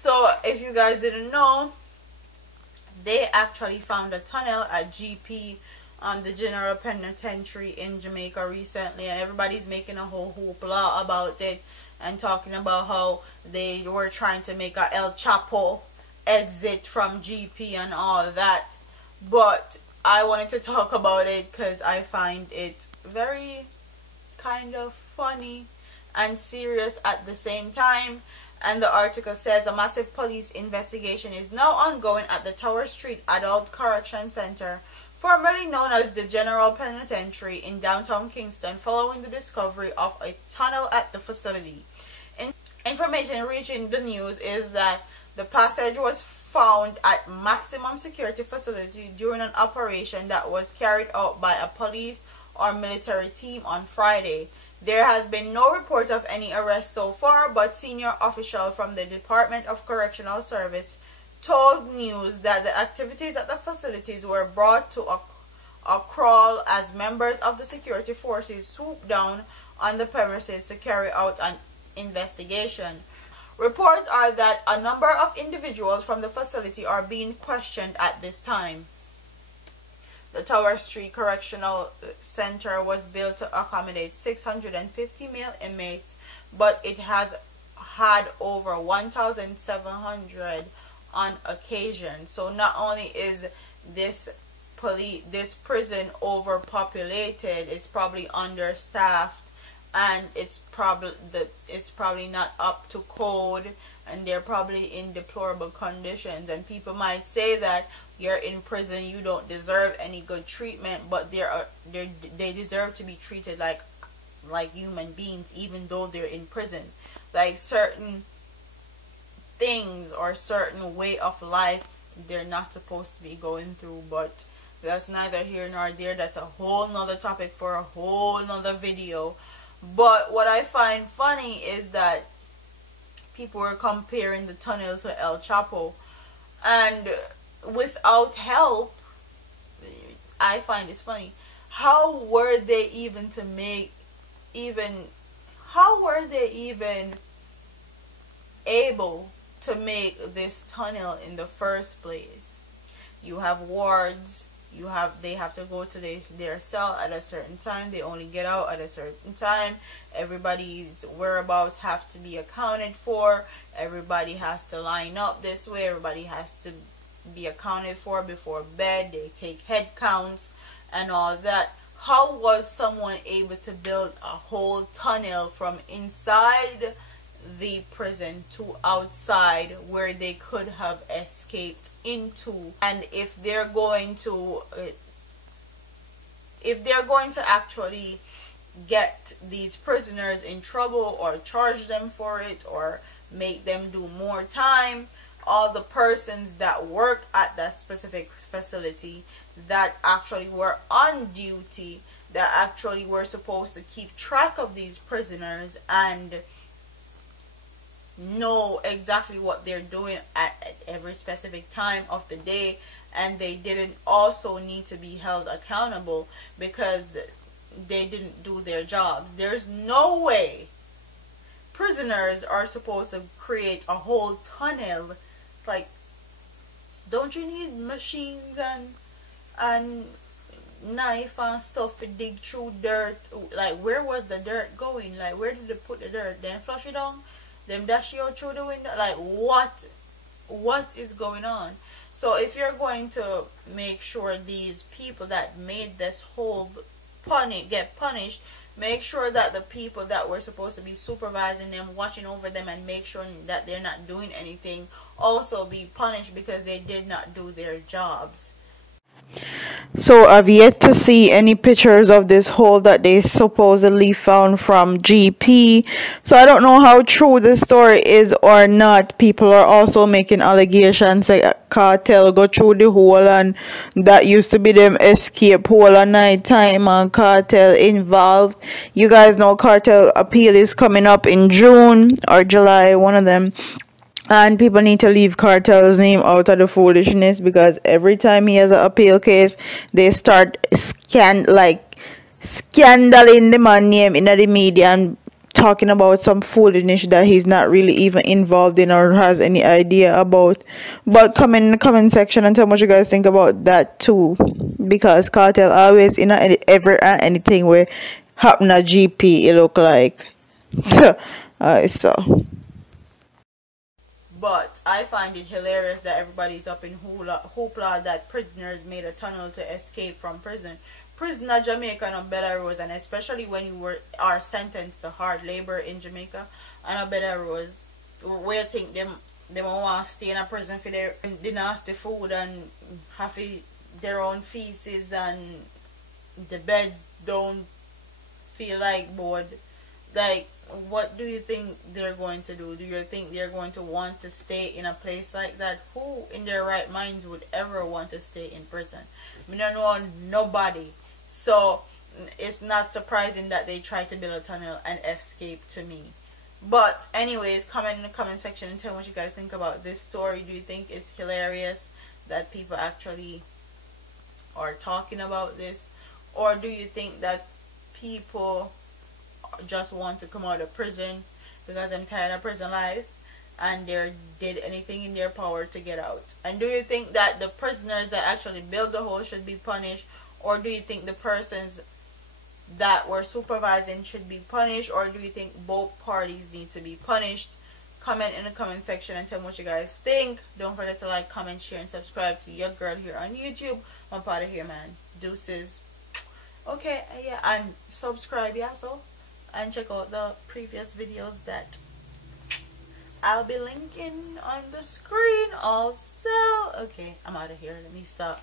So if you guys didn't know, they actually found a tunnel at GP on the General Penitentiary in Jamaica recently, and everybody's making a whole hoopla about it and talking about how they were trying to make a El Chapo exit from GP and all that. But I wanted to talk about it because I find it very kind of funny and serious at the same time. And the article says a massive police investigation is now ongoing at the Tower Street Adult Correction Center, formerly known as the General Penitentiary in downtown Kingston, following the discovery of a tunnel at the facility. Information reaching the news is that the passage was found at maximum security facility during an operation that was carried out by a police or military team on Friday. There has been no report of any arrests so far, but senior officials from the Department of Correctional Service told news that the activities at the facilities were brought to a crawl as members of the security forces swooped down on the premises to carry out an investigation. Reports are that a number of individuals from the facility are being questioned at this time. The Tower Street Correctional Center was built to accommodate 650 male inmates, but it has had over 1,700 on occasion. So not only is this prison overpopulated, it's probably understaffed, and it's probably not up to code, and they're probably in deplorable conditions. And people might say that you're in prison, you don't deserve any good treatment, but they deserve to be treated like human beings, even though they're in prison. Like certain things or certain way of life they're not supposed to be going through, but that's neither here nor there. That's a whole nother topic for a whole nother video. But what I find funny is that people are comparing the tunnel to El Chapo, and without help, I find this funny. How were they even able to make this tunnel in the first place? You have wards. They have to go to their cell at a certain time. They only get out at a certain time. Everybody's whereabouts have to be accounted for. Everybody has to line up this way. Everybody has to be accounted for before bed. They take head counts and all that. How was someone able to build a whole tunnel from inside the prison to outside where they could have escaped into? And if they're going to actually get these prisoners in trouble or charge them for it or make them do more time, all the persons that work at that specific facility that actually were on duty, that actually were supposed to keep track of these prisoners and know exactly what they're doing at every specific time of the day, and they didn't also need to be held accountable because they didn't do their jobs. There's no way prisoners are supposed to create a whole tunnel. Like, don't you need machines and knife and stuff to dig through dirt? Like, where was the dirt going? Like, where did they put the dirt? Then flush it down? Them dash you out through the window? Like, what is going on? So if you're going to make sure these people that made this whole get punished, make sure that the people that were supposed to be supervising them, watching over them, and make sure that they're not doing anything, also be punished because they did not do their jobs. So I've yet to see any pictures of this hole that they supposedly found from GP. So I don't know how true this story is or not. People are also making allegations like Kartel go through the hole and that used to be them escape hole at night time and Kartel involved. You guys know Kartel appeal is coming up in June or July, one of them. And people need to leave Kartel's name out of the foolishness, because every time he has an appeal case, they start scandaling the man name in the media and talking about some foolishness that he's not really even involved in or has any idea about. But comment in the comment section and tell me what you guys think about that too, because Kartel always in ever anything where happen at GP it look like. So But I find it hilarious that everybody's up in hoopla that prisoners made a tunnel to escape from prison. Prisoner Jamaican and Belarus, and especially when you are sentenced to hard labor in Jamaica and Belarus, where think them want to stay in a prison for their nasty food and have their own feces, and the beds don't feel like board. Like, what do you think they're going to do? Do you think they're going to want to stay in a place like that? Who in their right minds would ever want to stay in prison? I don't know nobody. So it's not surprising that they try to build a tunnel and escape, to me. But anyways, comment in the comment section and tell me what you guys think about this story. Do you think it's hilarious that people actually are talking about this? Or do you think that people just want to come out of prison because I'm tired of prison life and they did anything in their power to get out? And do you think that the prisoners that actually built the hole should be punished, or do you think the persons that were supervising should be punished, or do you think both parties need to be punished? Comment in the comment section and tell me what you guys think. Don't forget to like, comment, share, and subscribe to your girl here on YouTube. I'm part of here, man. Deuces. Okay, yeah, and subscribe, yeah, so, and check out the previous videos that I'll be linking on the screen also. Okay, I'm out of here. Let me stop.